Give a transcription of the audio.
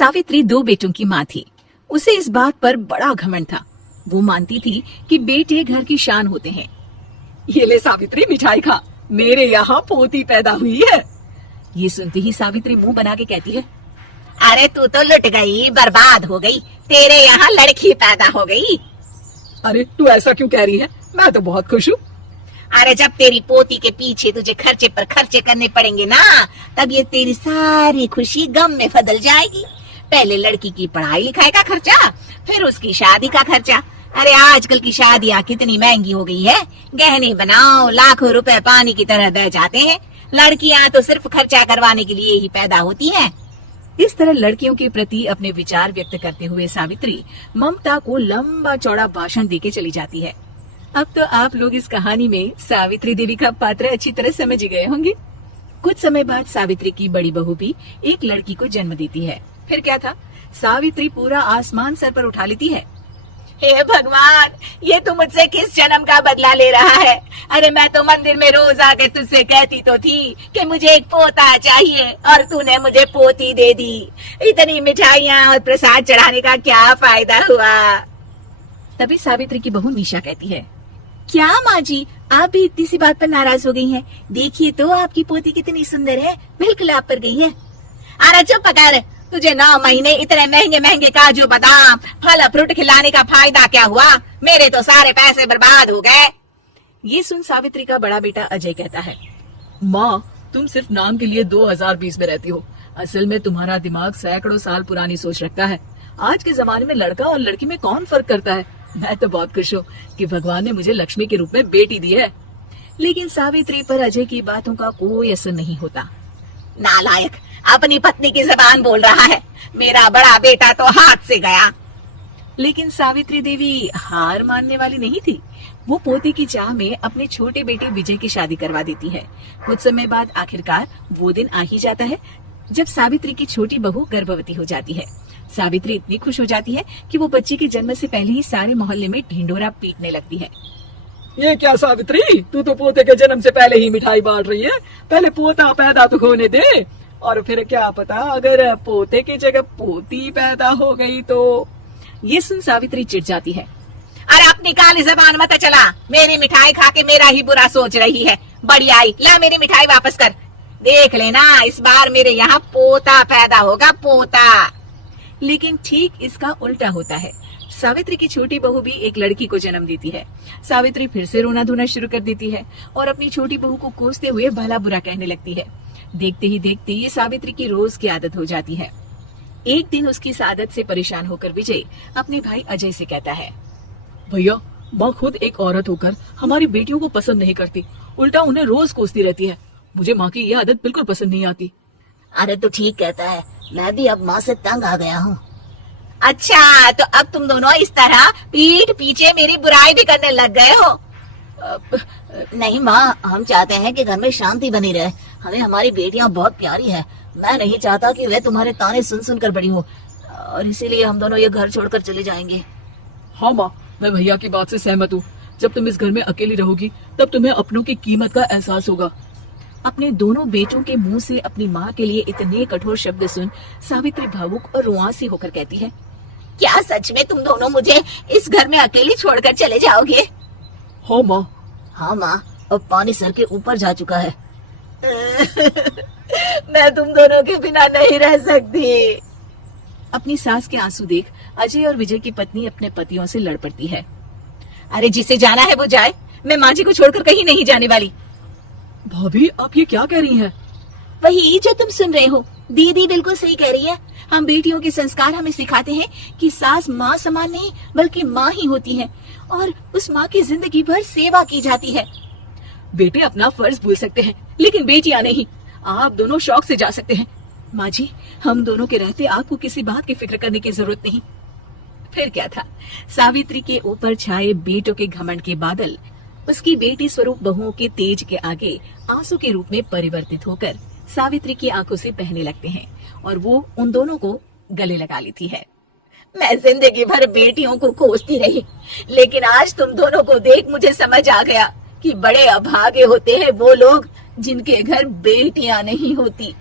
सावित्री 2 बेटों की माँ थी। उसे इस बात पर बड़ा घमंड था। वो मानती थी कि बेटे घर की शान होते हैं। ये ले सावित्री, मिठाई खा, मेरे यहाँ पोती पैदा हुई है। ये सुनते ही सावित्री मुंह बना के कहती है, अरे तू तो लुट गई, बर्बाद हो गई, तेरे यहाँ लड़की पैदा हो गई। अरे तू ऐसा क्यों कह रही है, मैं तो बहुत खुश हूँ। अरे जब तेरी पोती के पीछे तुझे खर्चे पर खर्चे करने पड़ेंगे ना, तब ये तेरी सारी खुशी गम में बदल जाएगी। पहले लड़की की पढ़ाई लिखाई का खर्चा, फिर उसकी शादी का खर्चा। अरे आजकल की शादियाँ कितनी महंगी हो गई है, गहने बनाओ, लाखों रुपए पानी की तरह बह जाते हैं। लड़कियाँ तो सिर्फ खर्चा करवाने के लिए ही पैदा होती हैं। इस तरह लड़कियों के प्रति अपने विचार व्यक्त करते हुए सावित्री ममता को लंबा चौड़ा भाषण देके चली जाती है। अब तो आप लोग इस कहानी में सावित्री देवी का पात्र अच्छी तरह समझ गए होंगे। कुछ समय बाद सावित्री की बड़ी बहू भी एक लड़की को जन्म देती है। फिर क्या था, सावित्री पूरा आसमान सर पर उठा लेती है। हे भगवान, ये तू मुझसे किस जन्म का बदला ले रहा है? अरे मैं तो मंदिर में रोज आकर तुझसे कहती तो थी कि मुझे एक पोता चाहिए, और तूने मुझे पोती दे दी। इतनी मिठाइयाँ और प्रसाद चढ़ाने का क्या फायदा हुआ? तभी सावित्री की बहू निशा कहती है, क्या माँ जी, आप भी इतनी सी बात पर नाराज हो गई हैं? देखिए तो आपकी पोती कितनी सुंदर है, बिल्कुल आप पर गई है। अरे चुप कर, तुझे 9 महीने इतने महंगे महंगे काजू बादाम फल फ्रूट खिलाने का फायदा क्या हुआ? मेरे तो सारे पैसे बर्बाद हो गए। ये सुन सावित्री का बड़ा बेटा अजय कहता है, माँ, तुम सिर्फ नाम के लिए 2020 में रहती हो। असल में तुम्हारा दिमाग सैकड़ों साल पुरानी सोच रखता है। आज के जमाने में लड़का और लड़की में कौन फर्क करता है। मैं तो बहुत खुश हूँ कि भगवान ने मुझे लक्ष्मी के रूप में बेटी दी है। लेकिन सावित्री पर अजय की बातों का कोई असर नहीं होता। नालायक, अपनी पत्नी की जबान बोल रहा है। मेरा बड़ा बेटा तो हाथ से गया। लेकिन सावित्री देवी हार मानने वाली नहीं थी। वो पोते की चाह में अपने छोटे बेटे विजय की शादी करवा देती है। कुछ समय बाद आखिरकार वो दिन आ ही जाता है जब सावित्री की छोटी बहू गर्भवती हो जाती है। सावित्री इतनी खुश हो जाती है कि वो बच्चे के जन्म से पहले ही सारे मोहल्ले में ढिंढोरा पीटने लगती है। ये क्या सावित्री, तू तो पोते के जन्म से पहले ही मिठाई बांट रही है। पहले पोता पैदा तो होने दे, और फिर क्या पता अगर पोते की जगह पोती पैदा हो गई तो। ये सुन सावित्री चिढ़ जाती है। अरे अपनी काली जबान मत चला, मेरी मिठाई खा के मेरा ही बुरा सोच रही है। बड़ी आई, ला मेरी मिठाई वापस कर। देख लेना, इस बार मेरे यहाँ पोता पैदा होगा, पोता। लेकिन ठीक इसका उल्टा होता है। सावित्री की छोटी बहू भी एक लड़की को जन्म देती है। सावित्री फिर से रोना धोना शुरू कर देती है और अपनी छोटी बहू को कोसते हुए भला बुरा कहने लगती है। देखते ही देखते ये सावित्री की रोज की आदत हो जाती है। एक दिन उसकी इस आदत से परेशान होकर विजय अपने भाई अजय से कहता है, भैया, माँ खुद एक औरत होकर हमारी बेटियों को पसंद नहीं करती, उल्टा उन्हें रोज कोसती रहती है। मुझे माँ की ये आदत बिल्कुल पसंद नहीं आती। अरे तो ठीक कहता है, मैं भी अब माँ से तंग आ गया हूँ। अच्छा, तो अब तुम दोनों इस तरह पीठ पीछे मेरी बुराई भी करने लग गए हो? नहीं माँ, हम चाहते हैं कि घर में शांति बनी रहे। हमें हमारी बेटियाँ बहुत प्यारी है। मैं नहीं चाहता कि वे तुम्हारे ताने सुन सुन कर बड़ी हो, और इसीलिए हम दोनों ये घर छोड़कर चले जाएंगे। हाँ माँ, मैं भैया की बात से सहमत हूँ। जब तुम इस घर में अकेली रहोगी तब तुम्हें अपनों की कीमत का एहसास होगा। अपने दोनों बेटों के मुंह से अपनी माँ के लिए इतने कठोर शब्द सुन सावित्री भावुक और रुआंसी होकर कहती है, क्या सच में तुम दोनों मुझे इस घर में अकेली छोड़कर चले जाओगे? हाँ माँ। हाँ माँ, अब पानी सर के ऊपर जा चुका है। मैं तुम दोनों के बिना नहीं रह सकती। अपनी सास के आंसू देख अजय और विजय की पत्नी अपने पतियों से लड़ पड़ती है। अरे जिसे जाना है वो जाए, मैं माँ जी को छोड़कर कहीं नहीं जाने वाली। भाभी, आप ये क्या कह रही हैं? वही जो तुम सुन रहे हो। दीदी बिल्कुल सही कह रही है। हम बेटियों के संस्कार हमें सिखाते हैं कि सास माँ समान नहीं बल्कि माँ ही होती है, और उस माँ की जिंदगी भर सेवा की जाती है। बेटे अपना फर्ज भूल सकते हैं, लेकिन बेटियां नहीं। आप दोनों शौक से जा सकते हैं। माँ जी, हम दोनों के रहते आपको किसी बात की फिक्र करने की जरूरत नहीं। फिर क्या था, सावित्री के ऊपर छाए बेटों के घमंड के बादल उसकी बेटी स्वरूप बहुओं के तेज के आगे आंसू के रूप में परिवर्तित होकर सावित्री की आंखों से बहने लगते हैं, और वो उन दोनों को गले लगा लेती है। मैं जिंदगी भर बेटियों को कोसती रही, लेकिन आज तुम दोनों को देख मुझे समझ आ गया कि बड़े अभागे होते हैं वो लोग जिनके घर बेटियां नहीं होती।